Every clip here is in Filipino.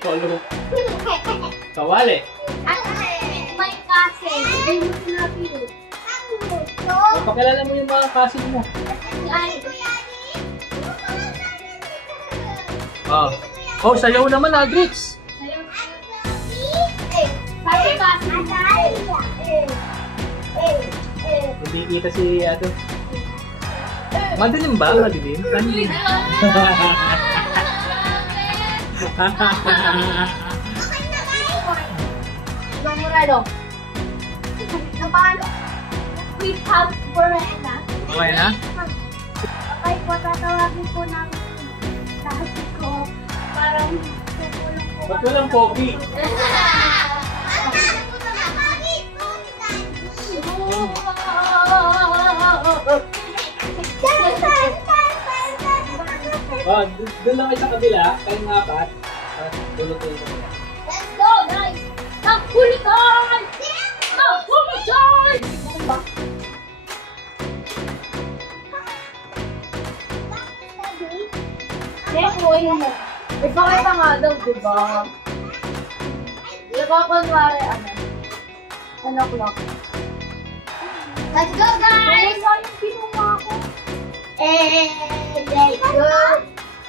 Polo. Kawali. May kasi. Hindi mo sinabi yun. Pakilala mo yung mga kasin mo. Oh. Oh, sayaw naman, Aldrich. Hindi kita si Ato. Madilim ba? Madilim? Madilim. Ibang Morado. Napano? We have Morena. Okay na? Okay po, tatawagin po namin lahat ko. Parang tutulong po. Ba't walang pogi? Oh, doon lang kayo sa kabila, kayong apat. Dulot kayo sa kabila. Let's go, guys! Nagkulitan! Nagkulitan! Yes, boy. Ipakita nga daw, diba? Nakakunwari, ano clock. Let's go, guys! Yung pinuha ko. Let's go!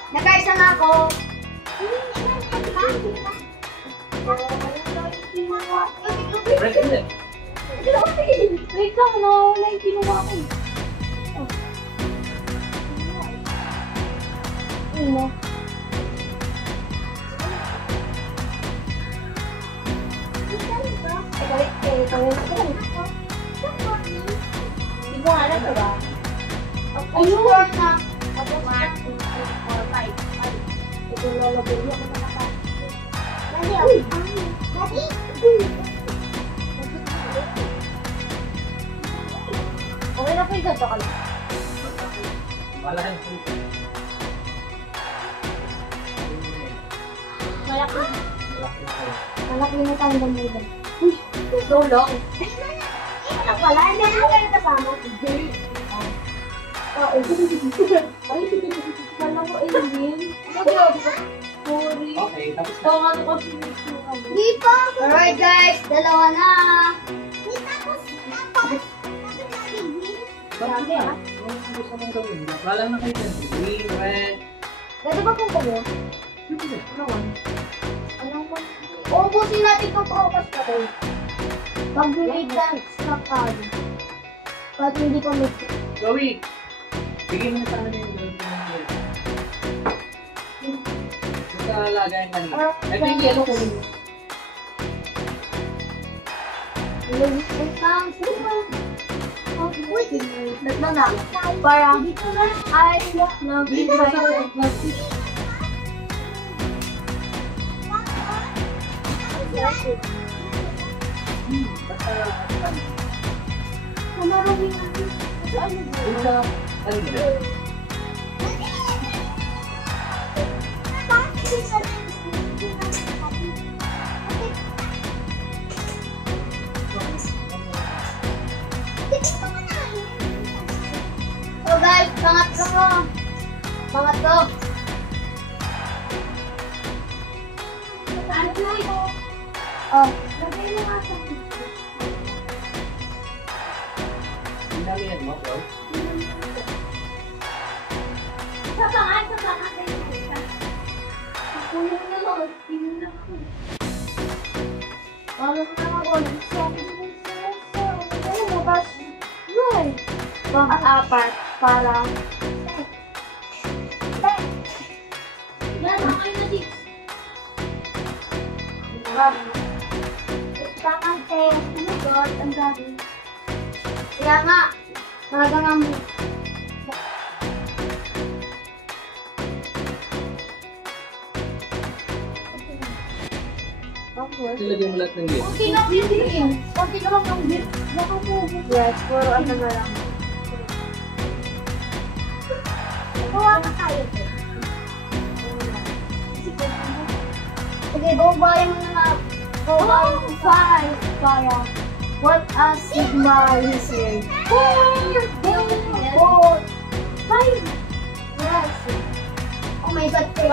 Nakaisa na ako. Wait lang, no? Wala yung pinuha ko. Ano? Hindi ko alam ito ba? Ayun! Na! 1, 2, 3, 4, 5. Ito lalagay ako na kapag. Dali, uy! Dali! Okay na po yung ganito ka lang. Malahan po. Malaki. Malaki na kayo. Malaki na tayo ng mga. Uy! So long. Ano pala? Hindi na kayo kasama. Hindi. Ay, kala ko Aileen. Sorry. Okay, tapos na. Baka ano kasi dito. Alright guys, dalawa na. Bakit na? Ano gusto mong gawin? Wala na kayo dyan. Green, red. Pwede ba kung tayo? Sige, naman. Anong ba? Ubusin natin kung focus pa tayo. Pag-break sa kado. Pag hindi pa may... Gawi! Bigyan mo na sana yung gawin ko ng yellow. Basta lagayan kanina. Ito yung yellow ko rin. Nagmana. Para ay nag-invite. Basta... Kumarami natin. Basta... Ano nila? So guys, pangatlo. Oh, lagay mo nga sa Pinalihan mo, bro? sa pangat. Kuya na lang, tingin na ako. Parang na ako, sabi mo sa ano mo ba? Yun. Pang-apat, para... Yan, okay na dito. Tangan eh, oh my god, ang gabi. Kaya nga, talaga nga mo. Nilagyan mo lahat ng game. Kunti lang yun. Kunti lang ang bit. Yes, puro ano na lang. Gawa na tayo. Okay, babayan mo na nga. Babayan mo para what a sigma is here. 4, 5. Yes. Oh my god, 5.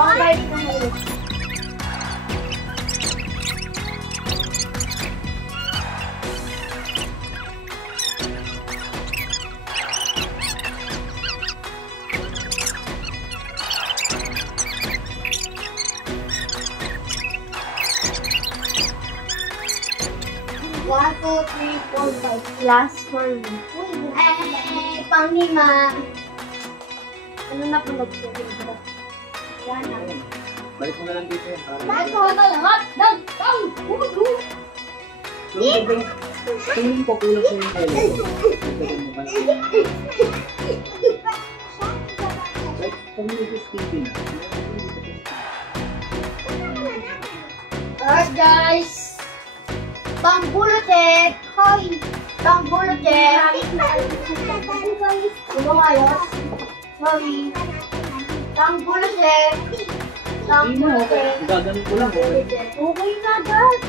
1, 2, 3, 4, 5. Last for me. Pang-lima. Ano na punog ko? Yan na. Balik mo na lang dito yan. Bakit ko na lahat? Dang! Tingin ko kulang ko yung kayo. Like, kung may Stevie na. Alright guys! Pang-bulotep! Hoy! Pang-bulotep! Ano ayos? Sorry. Pang-bulotep! Hindi mo, gaganon ko lang. Okay na, dad!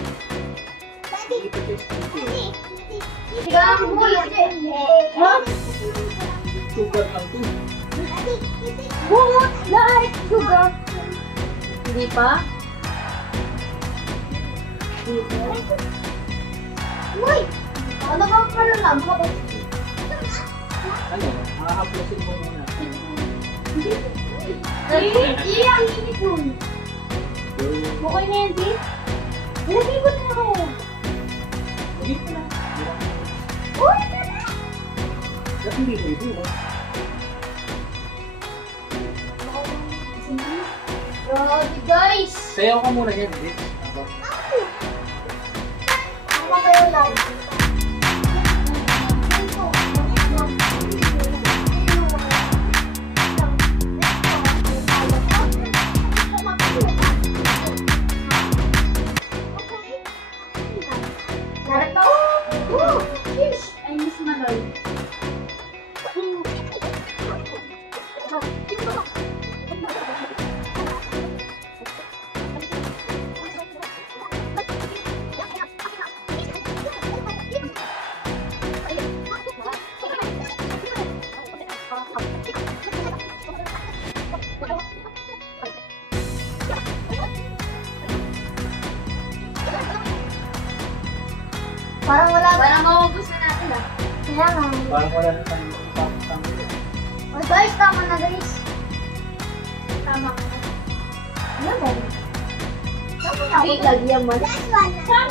Pang-bulotep! Ha? Sugar lang to. What? Like sugar? Hindi pa? Uy! Ano bang pala lang? Ano? Makakaplosin mo muna. Ang init mo. Okay na yan, Di? Ilagay ko na ako. Hindi ko na. Uy! Ba't hindi ko ito? Grabe, guys! Sayaw ka muna yan, bitch. Ano kayo lang? Narito! Woo! Fish! I miss Maloy. Parang wala. Parang maubos na natin ah. Kaya nga. Parang wala na tayong ipapasang. Oh guys, tama na guys. Tama ka na. Ano ba? Saan mo na ako lagyan mo? Last one. Saan?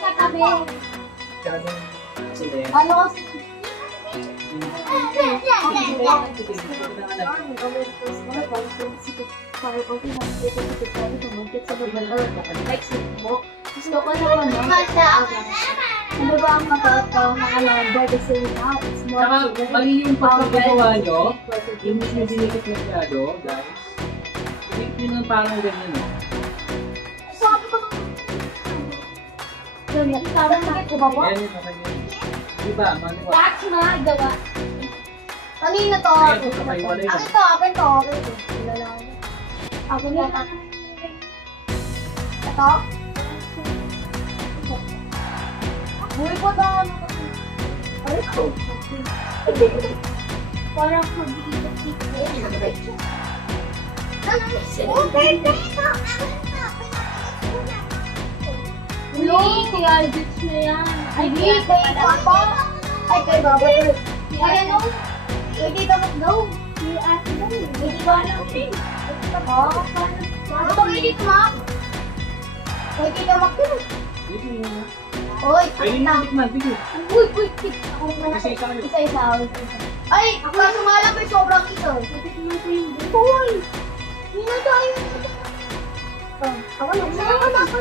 Katabi. Masyadong sila yan. Ano kasi? Gusto ko naman ano ba ang makakalaga kasi now it's more Saka, mali yung pagkakagawa nyo. Yung mas na dinikit masyado, guys. Dinikit nyo ng parang ganyan, no? sabi ko ganyan, parang nakit ko ba po? Ayan yung mga ganyan. Diba, manuwa. Watch mga gawa. Kanina to. Ayan, kakaiwalay Ano na. to? Akin to. Akin to. Ito? Uy po to. Ay ko. Parang mag-iikot-ikot. Ulo, kaya Albert na yan. Ay, kay Papa. Ay, kay Baba. Ay, ano? Kay Tita Magdaw. Kay Ate Daw. Kay Tita Alam rin. Ano ba kay Tita Mag? Kay Tita Magdaw. Dito yun, ha? Oy, Pwede na tikman, sige. Uy, uy, ako na. Isa-isa kayo. Isa-isa. Ay, ako na sumalang may sobrang ito. Uy! Hindi na tayo. Ako next. Ako next.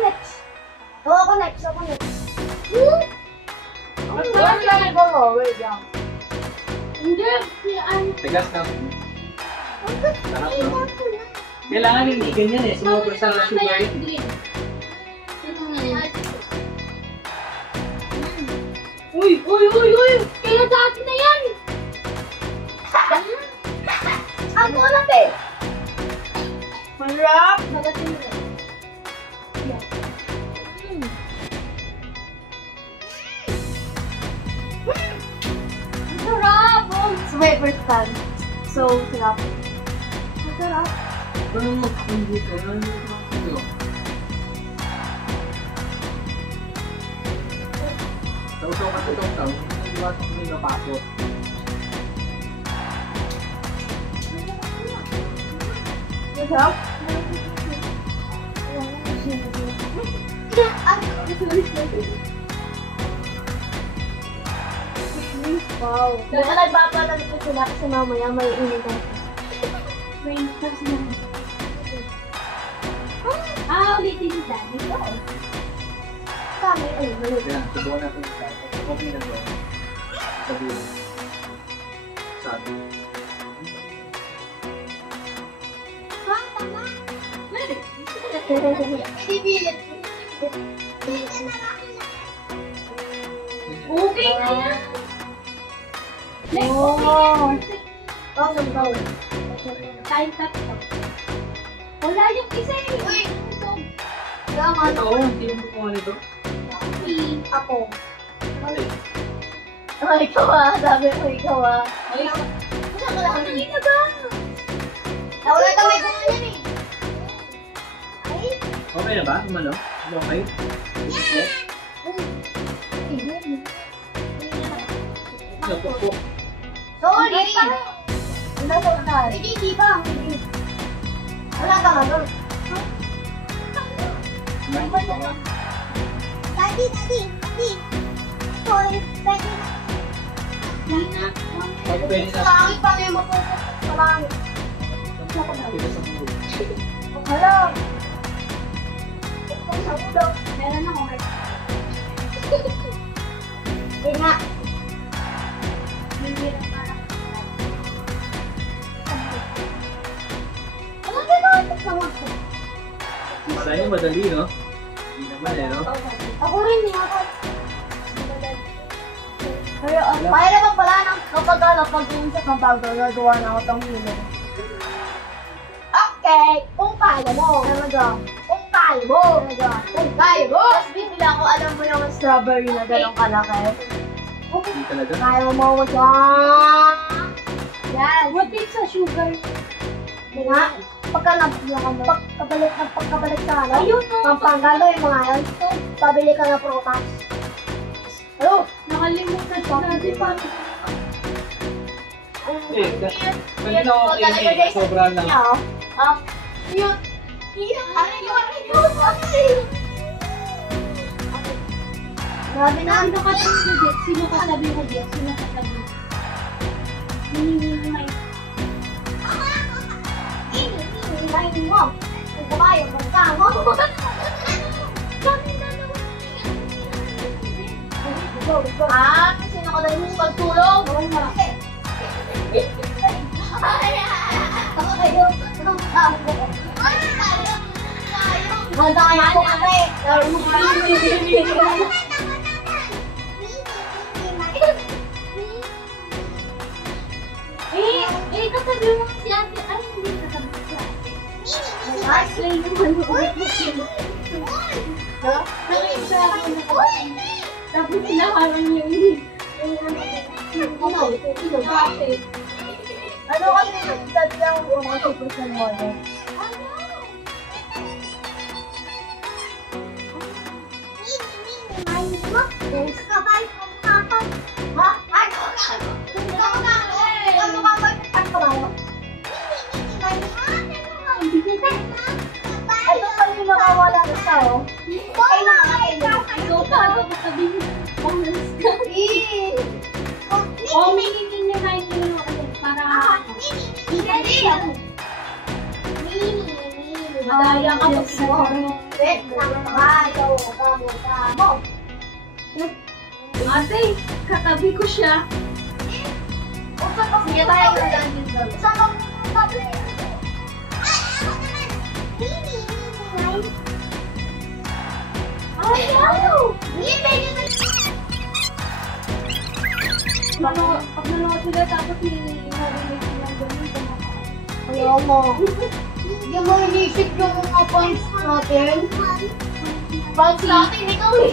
Next. Ako next. Ako next. Wait lang. Hindi. Tigas na. Sarap, no? Kailangan hindi ganyan eh. Sumobra sa sugar. Uy! Uy! Uy! Uy! Kaya dati na yan! Ako lang eh! Marap! first time. So, sarap. Masarap. Parang mag-hindi ka na. Ito. Tausaw ka sa tausaw. Hindi ba ito may napasok? Masarap? Wow. Kaya nagpapalag ko sila kasi mamaya may initan. May initan sila. Ulitin si Daddy ko. Kami, mali. Kaya, subukan natin ito. Okay na ito. Sabi. Sabi. Tama. Pinipilit. Okay na yan. Oh. Time tap. Wala yung isa eh. Uy. Gama Oo, hindi mo kumuha nito. Ako. Mali. Ay, ikaw ah. Sabi ko ikaw ah. Ay, Hindi na ba? Wala ka may gano'n yan eh. Ay. okay na ba? Umano? Okay? Yes? Napukpuk. Sorry! Nasaktan. Hindi ba? Wala ka nga doon. Daddy! Sorry, daddy. Pag pwede Sa na. langit pa may mapupuk sa langit. Pwede sa mulo. Hello! Sa ulo. Meron ako. Hindi nga. Ano gano'n ito sa mga ko? Masaya yung madali, no? Hindi naman eh, no? Ako rin, hindi ako. Pero, mahirap ang pala ng kapag uusap ng pag-gagawa na ako itong hilo. Okay, kung kaya mo. Talaga. Kung kaya mo. Talaga. Kung kaya mo. Tapos bibili ako, alam mo yung strawberry na gano'ng kalaki. Hindi talaga. Kaya mo mo siya. Yes. What is sa sugar? Hindi nga. Pagkabalik sa ano? Ayun no. Pampangalo yung mga yan. Pabili ka ng prutas. Hello? Nakalimutan ko natin pa. Eh, kanina ako kayo sobrang lang. Yun. Grabe na. Sino ka sabi mo, Jet? Sino ka sabi mo? Hinihinay. Hinihinay mo. Kung kumayo, kung kamo. Sino ka dahil mo pagtulong? Handa kaya po kasi. Katabi mo si ate. Ay, hindi katabi si ate. Ay, naman mo. Ha? Nakita ako na tapos sinaharang niya yun. Ano kasi sabi lang mga super mo eh? Ito pa yung nakawala sa tao. Ikaw pa ako sabihin. Oh, may kinakain ko na para madaya ka po sa wet ng kayo kamo. Ate, katabi ko siya. Sige tayo na lang dito. Saan ka katabi? Ayaw! Pag nanood sila tapos narinig silang gawin, ayaw mo. Hindi mo inisip yung mga points natin. Points natin, ikaw eh.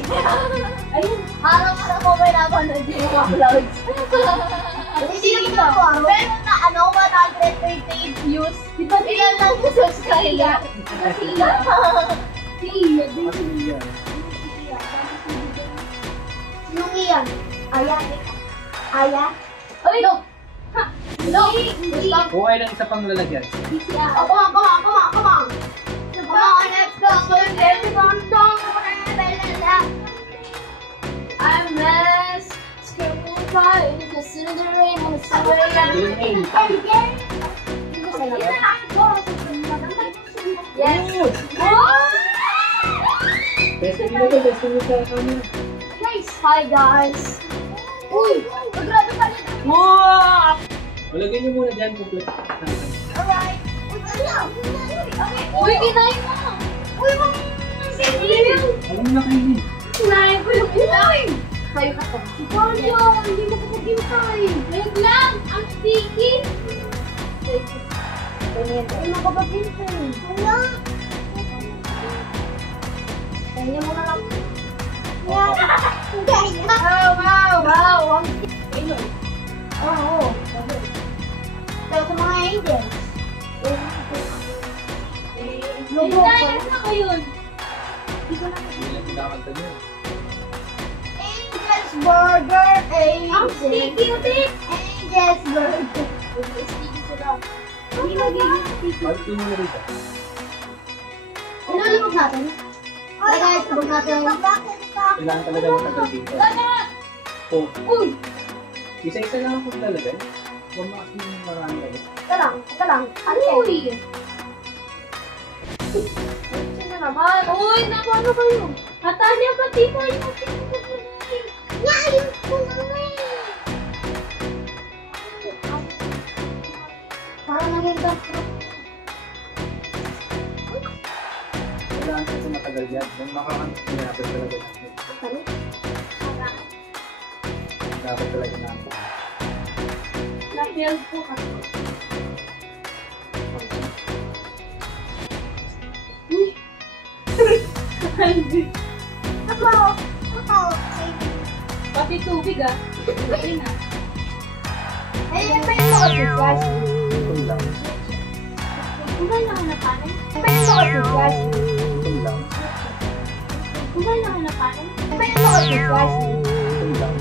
Ayun. Araw-araw ko may napanood yung mga vlogs. Sino to? Meron na ano, 130 views. Di ba ilan lang sa subscriber? Si Iya. Si Iya. Kasi yan. Sinong Iyan? Aya? Aya? Ay! No! Ha! No! Stop! Okay lang isa pang lalagyan. Oh, come on, come on, come on, come on! Come on, let's go! Everyone song! I miss screaming fire, just in the rain, on the subway. Yes! Testing mo to, testing mo sa camera. Guys! Hi guys! Uy! Grabe ka rin! Wow! Malagyan niyo muna dyan, complete. Alright! Uy, ano? Okay! Uy, kinain mo! Uy, mga sinigang! Alam na kainin. Kinain ko yung kinain! Kayo ka to. Si Ponyo! Hindi mo kapag-intay! Wait lang! Ang sticky! Hindi mo kapag-intay! Wala! Kanya mo na lang. Wow! Wow! Wow! Ang sticky! Oo. Pero sa mga angels. Kinain na ko yun! Hindi ko na Hindi lang pinakanta niyo. Angel's Burger! Ang sticky ulit! Angel's Burger! Sticky sila. Hindi magiging sticky. Bakit yun yung rito? Ilulubog natin. Lagay, sabog natin. Kailangan talaga matagal dito. Oh, Uy! isa-isa lang ang paglalagay. Huwag mo kasi yung marami kayo. Ito lang. Ano Uy! Sino naman? Uy! Napaano kayo? Natanya pa di pa yung pinagpapunay. Ngayon ko naman. Parang naging gastro. Kailangan kasi matagal yan. Nung makakanta, dapat talaga natin. Dapat talaga natin. Na-fail po kasi. Ako. Pati tubig ah. Ayun na. Ayun pa yung mga guys. Ito lang. Kumain na kayo na panin? Pa yung mga guys. Ito lang. Kumain na kayo na panin? Pa yung mga guys. Ito lang.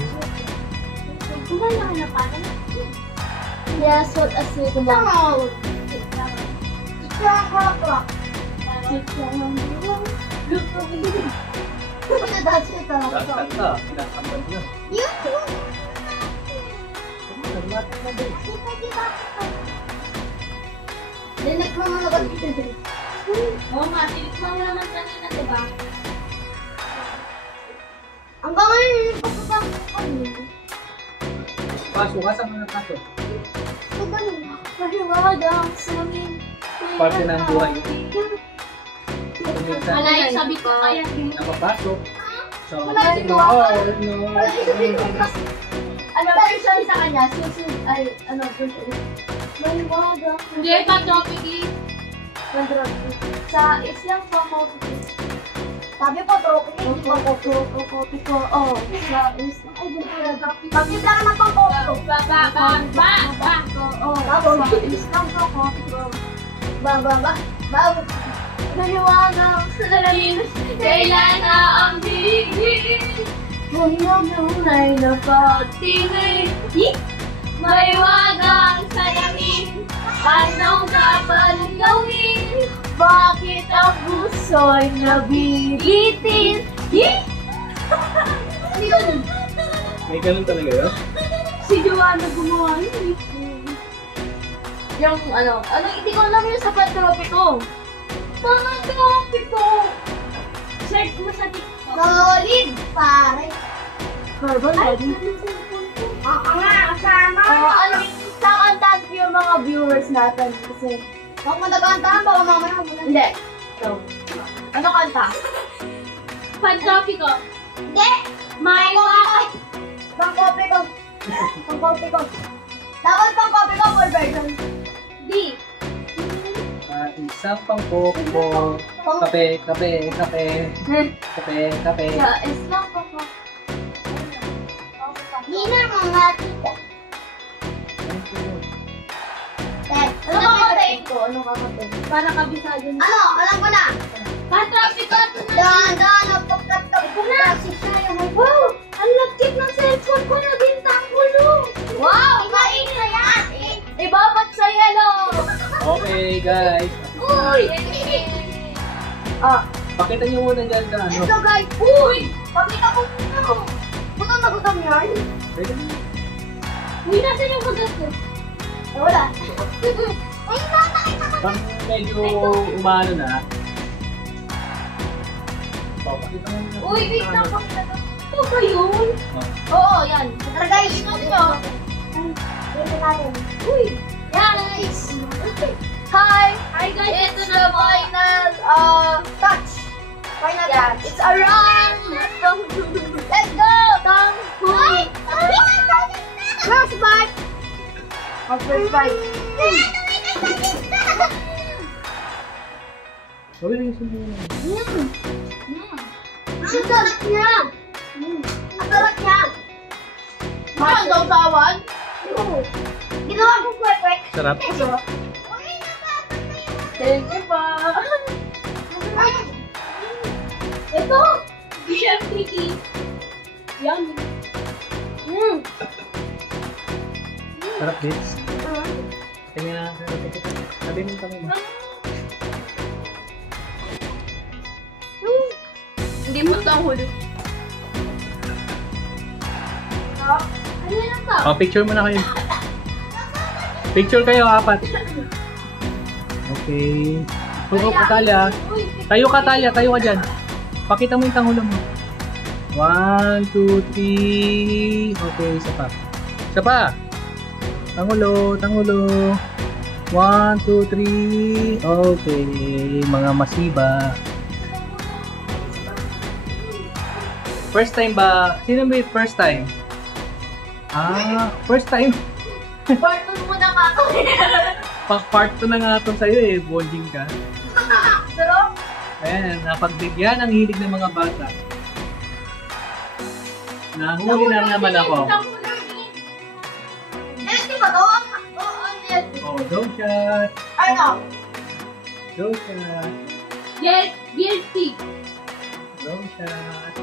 Kumain na kayo na panin? Yes, what a sweet mouth. That's it. Lahat kanta. Kinakanta mo na. Lahat na din. Dinig mo mga dito. Oo nga, tinikman mo naman kanina, diba? Ang gawin yung pagkakakakal. Paso, kasang mga kaso. Ito ba yun? Paliwadang sa amin. Parte ng buhay. Alay, sabi ko kaya Napapasok. So, Wala no, dito. no. Ano version sa kanya? Susunod ay ano version? Maliwagang. Hindi, pa-topic eh. Sa islang pa-copy. Sabi ko, trophy. Hindi pa copy ko. Oh, sa islang. Ay, buti. Bakit lang na pang-copy? Ba! Oh, sa islang pa-copy ko. Ba. Maliwagang sa lalim. Kailan na ang dilig? Hanggang nunay na patingin. May wagang salamin. Anong dapat gawin? Bakit ang puso'y nabibitin? May ganun talaga yun? Si Joanna gumawa yun. Yung hindi ko alam yung sa patropi ko. Mga topic ko. Search mo sa TikTok. Solid, pare. Carbon body. Nga, kasama. Takantahan ko yung mga viewers natin kasi huwag mo nagkantahan, baka mamaya mo na. Hindi. So, ano kanta? Pan-topic ko. Hindi! May wagang. Pang-copy ko. Dapat pang-copy ko full version. Di. Isang pangkoko. Kape. Sa islang ko. Hindi na mga tita. Para kabisado na. Ano? Alam ko na. Pa-traffic ka ito na. Dahan-dahan ang pagkatapos si Shaya. Wow! Ang lagkit ng cellphone ko. Naging tanggulo. Wow! Ibain na yan. Ibabat sa yellow. Okay, guys. Uy! Pakita niyo muna dyan sa ano. Ito guys. Uy! Pagkita ko muna. Gutom na gutom yan. Pwede mo. Uy, nasan yung kagat ko? Wala. Ay, nakakita ko. Pag medyo umano na. Pakita mo na. Uy, wait lang. Pakita ko. Ito ba yun? Oo, yan. Tara guys, ito nyo. Dito natin. Uy! Guys. Hi. Hi guys! It's the final touch. Final touch. It's a run. Let's go. Hi. First bite. Our first bite. Sabi na yung sumuna. Ang sarap niya. Ang sarap niya. Ano daw tawan? Ginawa ko kwek-kwek. Sarap. Thank you pa! Ito! Chef Kiki! Yummy! Sarap, Bits. Tingnan na. Sabi mo kami mo. Hindi mo ito ang huli. Ano yan ang tao? Oh, picture muna kayo. Picture kayo, apat. Okay. Puro Katalya. Tayo Katalya, tayo ka dyan. Pakita mo yung tangulo mo. 1, 2, 3. Okay, isa pa. Isa pa. Tangulo, tangulo. 1, 2, 3. Okay, mga masiba. First time ba? Sino ba yung first time? First time. Part 2 mo na nga ako. Part 2 na nga ito sa'yo eh, bonding ka. Sarap. Ayan, napagbigyan ang hilig ng mga bata. Nahuli na naman ako. Di ba to? Oh, drone shot. Ano? Drone shot. Yes! Guilty! Drone shot.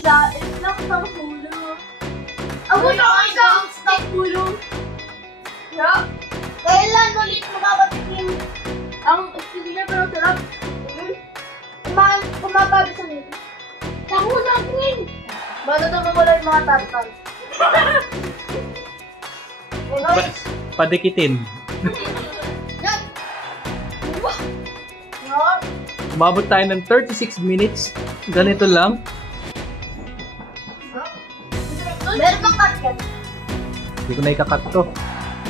Sa islang sa hulo. Ako na isang sa hulo. Kailan ulit makakatikim? Ang sige pero sarap. Kumakabi sa nito. Taho natin! Bago ito mawala yung mga tartar. Padikitin. Yan! Umabot tayo ng 36 minutes. Ganito lang. Meron bang target? Hindi ko na ikakat to.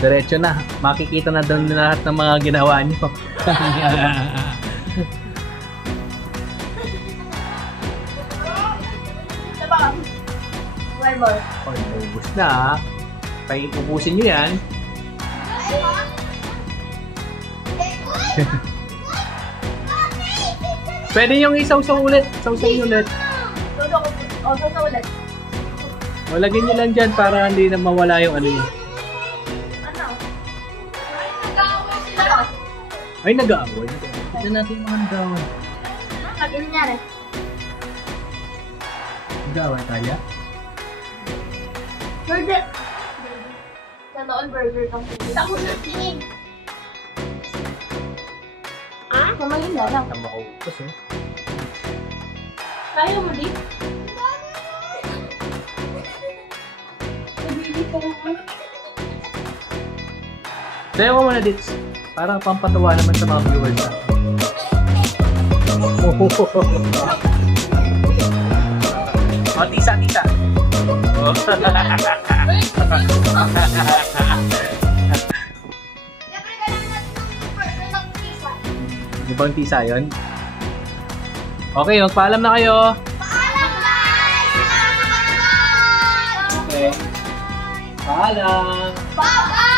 Diretso na. Makikita na doon lahat ng mga ginawa nyo. Diba? One more. Oh, ubus na. Kaya ubusin nyo yan. Pwede yung isaw-saw ulit. Isaw-saw nyo ulit. Sa ulit. O, lagyan nyo lang dyan para hindi na mawala yung ano nyo. Ano? Nag-aaway sila. Ay, nag-aaway. Tignan natin yung mga nag-aaway. Ano nangyari? Nag-aaway tayo? Burger. Sa noon, burger kang pinita ko sa tingin. Kamayin na lang. Tama ko. Tapos, oh. Kaya mo di? Nabili ko lang. Sayo ko muna, Dits. Parang pampatawa naman sa mga viewers na. O, tisa. Oh. Siyempre, kailangan natin ng person ng pizza. Di ba yung tisa yun? Okay, magpaalam na kayo. Paalam, guys! Salamat sa panonood! Okay. Paalam. Bye-bye!